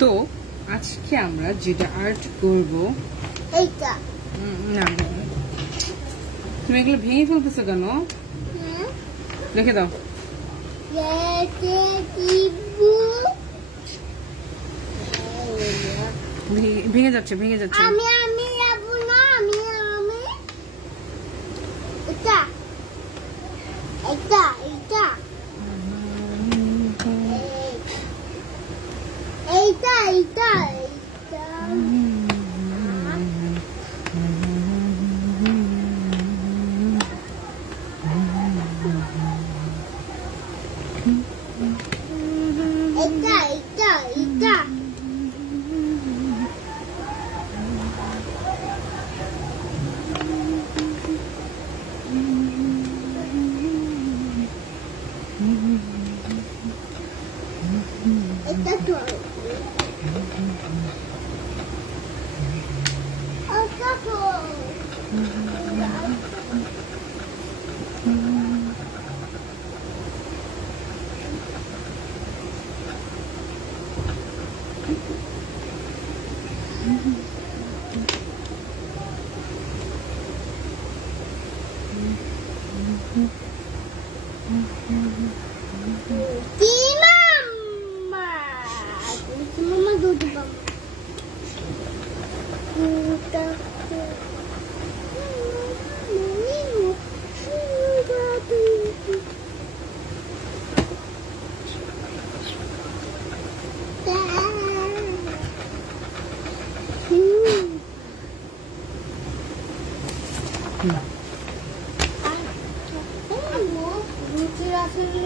তো আজকে আমরা যেটা আর্ট করব এইটা না তুমি এগুলো ভেঙে ফেলতেছো কেন? রেখে দাও। ভেঙে যাচ্ছে ভেঙে যাচ্ছে। আমি যাবো না। আমি এটা এটা এটা এইটা এইটা এইটা এইটা এইটা এইটা এটা তো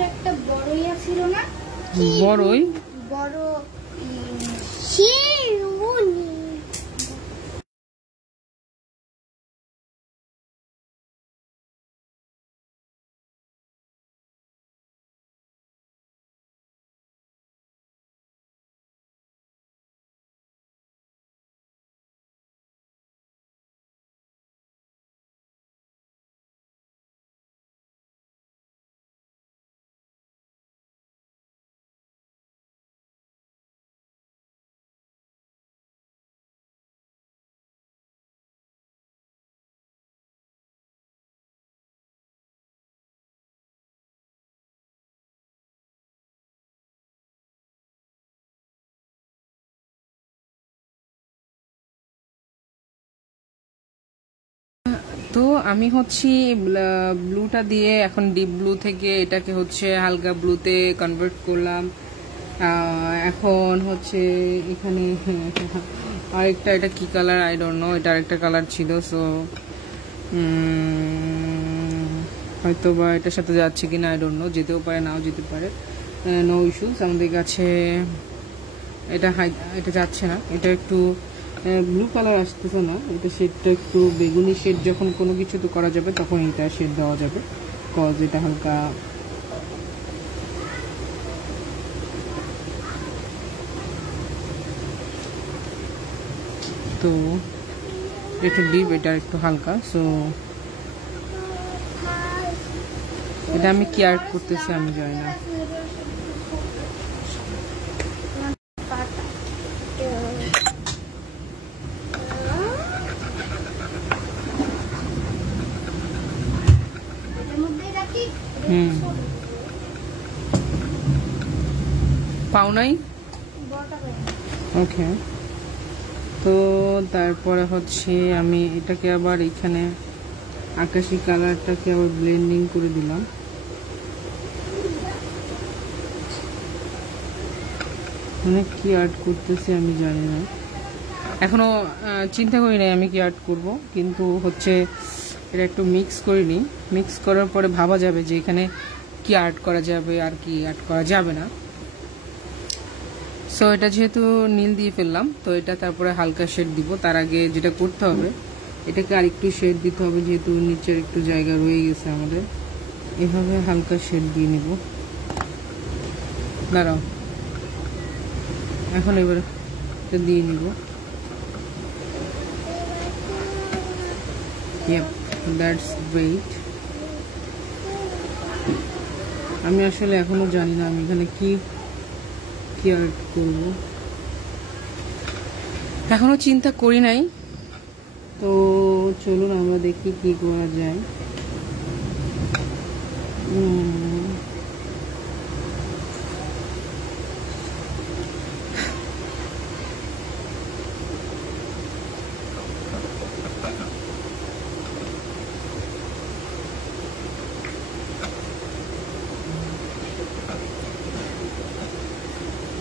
একটা বড়ই ছিল না? বড়ই বড় তো আমি হচ্ছে ব্লুটা দিয়ে এখন ডিপ ব্লু থেকে এটাকে হচ্ছে হালকা ব্লুতে কনভার্ট করলাম। এখন হচ্ছে এখানে আরেকটা, এটা কি কালার আই ডোন্ট নো, এটা আরেকটা কালার ছিল। সো হয়তো বা এটার সাথে যাচ্ছে কিনা আই ডোন্ট নো, যেতেও পারে নাও যেতে পারে, নো ইস্যুস আমাদের কাছে। এটা যাচ্ছে না, এটা একটু ব্লু কালার আসতেছে না, এটা শেডটা একটু বেগুনি শেড। যখন কোনো কিছু তো করা যাবে তখন এটা শেড দেওয়া যাবে, কজ এটা হালকা তো একটু ডিপ, এটা একটু হালকা। সো এটা আমি কি আর্ট করতেছি আমি জানি না। পাও নাই? ওকে, তো তারপরে হচ্ছে আমি এটাকে আবার এখানে আকাশি কালারটাকে আবার ব্লেন্ডিং করে দিলাম। মানে কি আর্ট করতেছি আমি জানি না, এখনো চিন্তা করি নাই আমি কি আর্ট করব, কিন্তু হচ্ছে এটা একটু মিক্স করে নিই। মিক্স করার পরে ভাবা যাবে যে এখানে কি আর্ট করা যাবে আর কি আর্ট করা যাবে না। সো এটা যেহেতু নীল দিয়ে ফেললাম, তো এটা তারপরে হালকা শেড দিব। তার আগে যেটা করতে হবে, এটাকে আরেকটু শেড দিতে হবে, যেহেতু নিচের একটু জায়গা রয়ে গেছে আমাদের। এভাবে হালকা শেড দিয়ে নিব। দাঁড়াও, এখন এবার এটা দিয়ে নিব। Yep, that's great. আমি আসলে এখনো জানি না আমি এখানে কি আর্ট করব, এখনো চিন্তা করি নাই। তো চলুন আমরা দেখি কি করা যায়।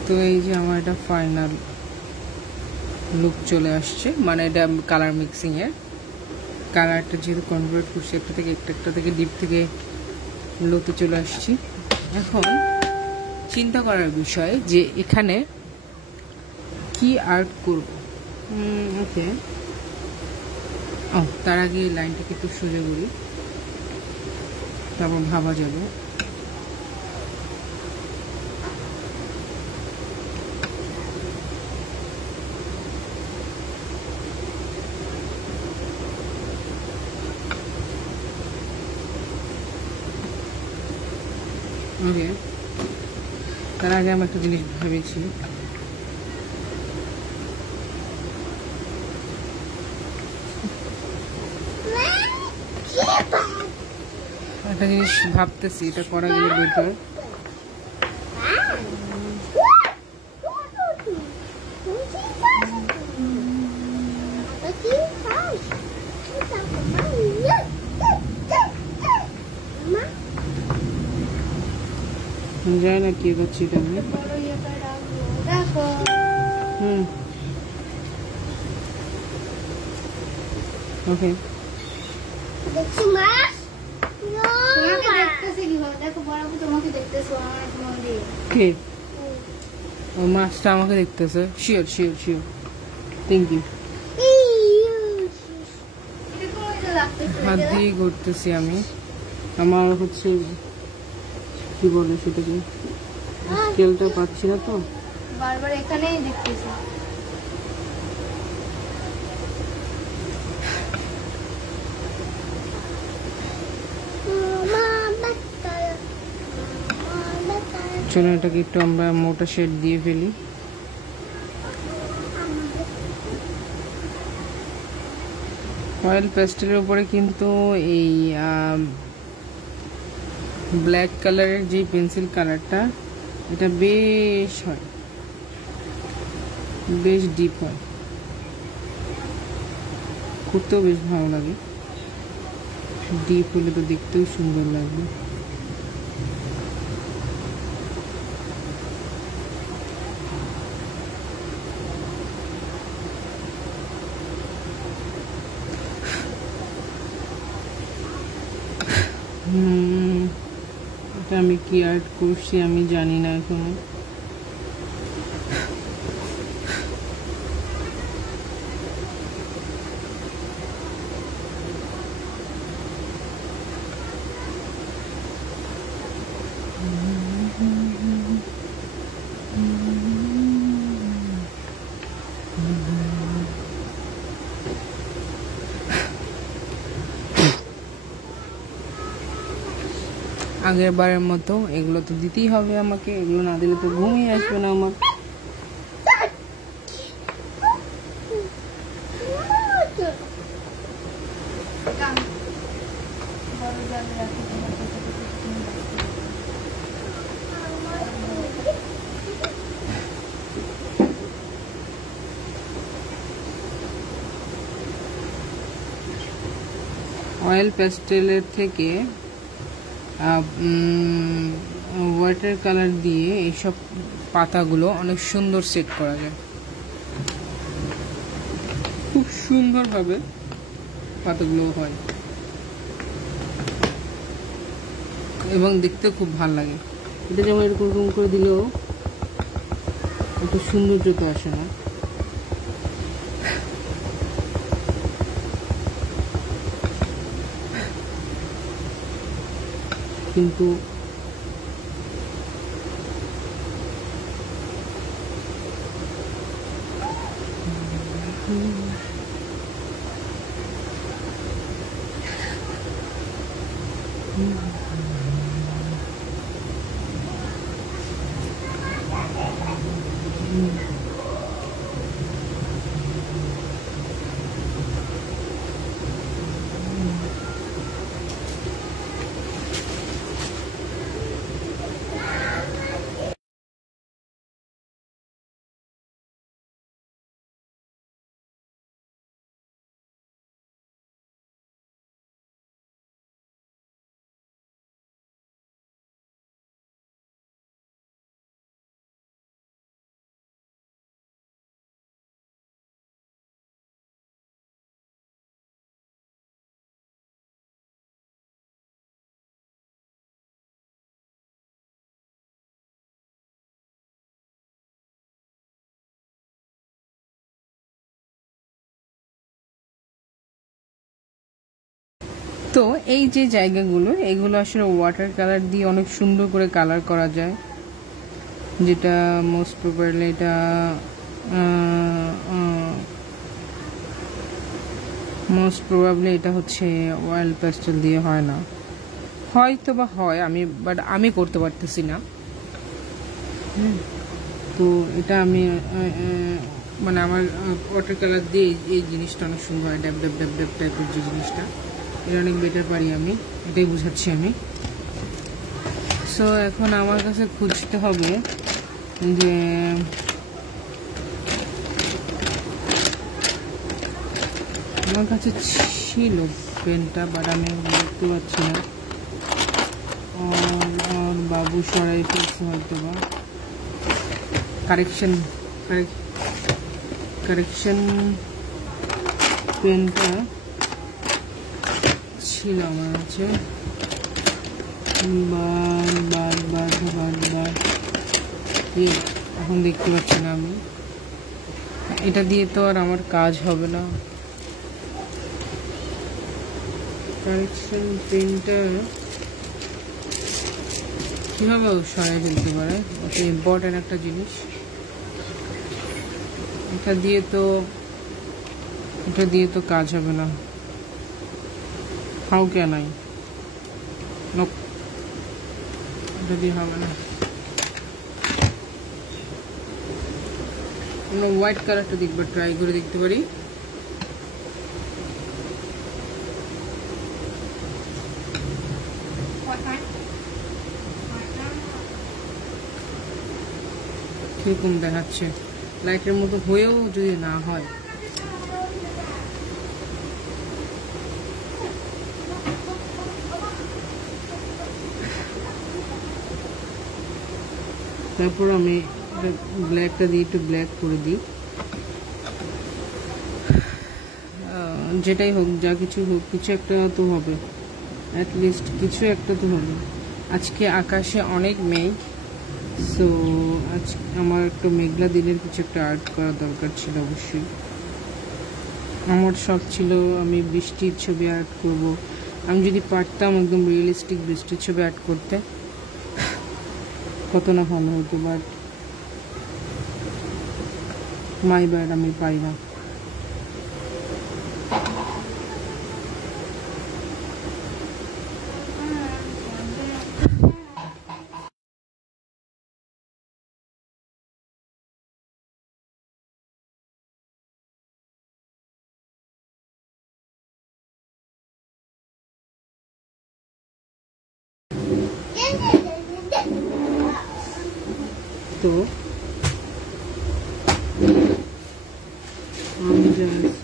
তো এই যে আমার এটা ফাইনাল লুক চলে আসছে, মানে এটা কালার মিক্সিং এর কালারটা যেহেতু কনভার্ট করছি একটা থেকে ডিপ থেকে লোতে চলে আসছি। এখন চিন্তা করার বিষয় যে এখানে কি আর্ট করব। ওকে, তার আগে এই লাইনটাকে একটু সোজা করি, তারপর ভাবা যাবে। ওকে, তার আগে আমি একটা জিনিস ভেবেছি, একটা জিনিস ভাবতেছি, এটা করা গেলে বেটার। জানি না কি করছি এটা আমি। ওকে, দেখছি মা, তোমাকে দেখতেছে কিভাবে? দেখো বরাবর তোমাকে দেখতেছে আমার মন দিয়ে। কে? ও মাছটা আমাকে দেখতেছে। Sure sure sure, thank you. হাত দিয়ে করতেছি আমি। আমার হচ্ছে কি বলে সেটাকে, স্কেলটা পাচ্ছি না তো, বারবার এখানেই দেখতেছি। চলো এটাকে একটু আমরা মোটা শেড দিয়ে ফেলি। অয়েল পেস্টেলের উপরে কিন্তু এই ব্ল্যাক কালারের যে পেন্সিল কালারটা, এটা বেশ হয়, বেশ ডিপ হয়, করতেও বেশ ভালো লাগে। ডিপ হলে তো দেখতেও সুন্দর লাগবে। এটা আমি কি আর্ট করছি আমি জানি না এখনো। আগের বারের মতো এগুলো তো দিতেই হবে আমাকে, এগুলো না দিলে তো ঘুমিয়ে আসবে না আমার। অয়েল পেস্টেলের থেকে ওয়াটার কালার দিয়ে এইসব পাতাগুলো অনেক সুন্দর সেট করা যায়, খুব সুন্দরভাবে পাতাগুলো হয় এবং দেখতে খুব ভালো লাগে। এটা যেমন এরকম করে দিলেও একটু সৌন্দর্য তো আসে না। কিন্তু তো এই যে জায়গাগুলো, এগুলো আসলে ওয়াটার কালার দিয়ে অনেক সুন্দর করে কালার করা যায়, যেটা মোস্ট প্রবাবলি এটা হচ্ছে অয়েল প্যাস্টেল দিয়ে হয় না, হয়তো বা হয়, আমি করতে পারতেছি না। তো এটা আমি মানে আমার ওয়াটার কালার দিয়ে এই জিনিসটা অনেক সুন্দর হয়, ড্যাব ড্যাব ড্যাব ড্যাব টাইপের যে জিনিসটা, এটা অনেক বেটার পারি আমি, এটাই বুঝাচ্ছি আমি। সো এখন আমার কাছে খুঁজতে হবে যে আমার কাছে ছিল পেনটা, বাট আমি দেখতে পাচ্ছি না, আর বাবু সরাই ফেলছে হয়তো বা। কারেকশন পেনটা ছিল আমার কাছে, এখন দেখতে পাচ্ছি না আমি, এটা দিয়ে তো আর আমার কাজ হবে না। কারেকশন পেনটা কিভাবে সরাই ফেলতে পারে, ওটা ইম্পর্টেন্ট একটা জিনিস। এটা দিয়ে তো কাজ হবে না। How can I? নো, এটা দিয়ে হবে না। আমরা হোয়াইট কালারটা দেখবার ট্রাই করে দেখতে পারি। কিরকম দেখাচ্ছে, লাইটের মতো হয়েও যদি না হয়। তারপর আমি ব্ল্যাকটা দিয়ে একটু ব্ল্যাক করে দিই। যেটাই হোক, যা কিছু হোক, কিছু একটা তো হবে, অ্যাটলিস্ট কিছু একটা তো হবে। আজকে আকাশে অনেক মেঘ, সো আজ আমার একটা মেঘলা দিনের কিছু একটা আর্ট করা দরকার ছিল অবশ্যই। আমার শখ ছিল আমি বৃষ্টির ছবি আর্ট করব। আমি যদি পারতাম একদম রিয়েলিস্টিক বৃষ্টির ছবি আর্ট করতে, কত না ভালো হতো, বাট মাই ব্যাড, আমি পাই না। তো আমি জাস্ট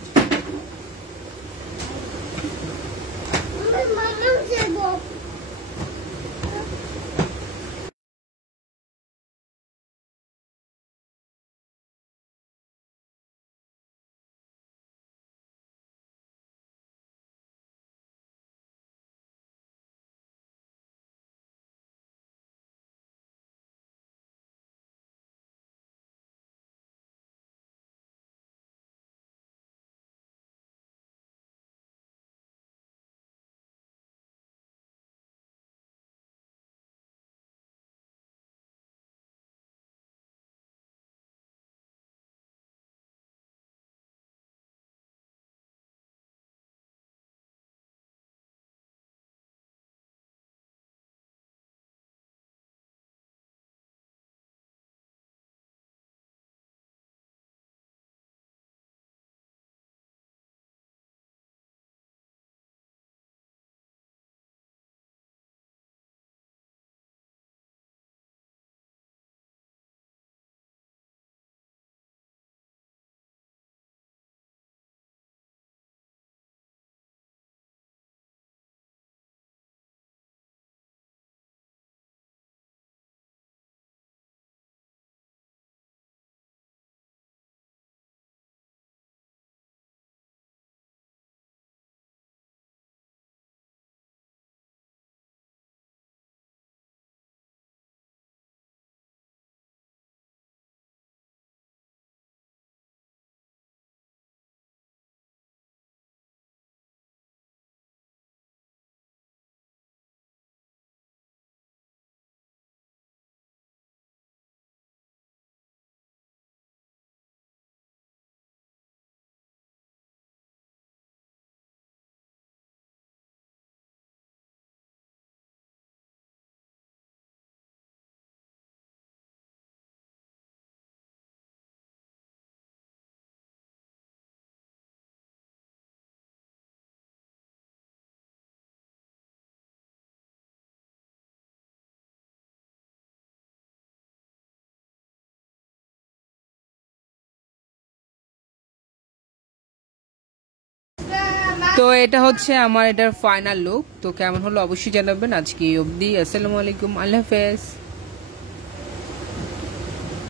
তো এটা হচ্ছে আমার এটার ফাইনাল লুক। তো কেমন হলো অবশ্যই জানাবেন। আজকে এই অবধি, আসসালামু আলাইকুম, আল্লাহ হাফেজ।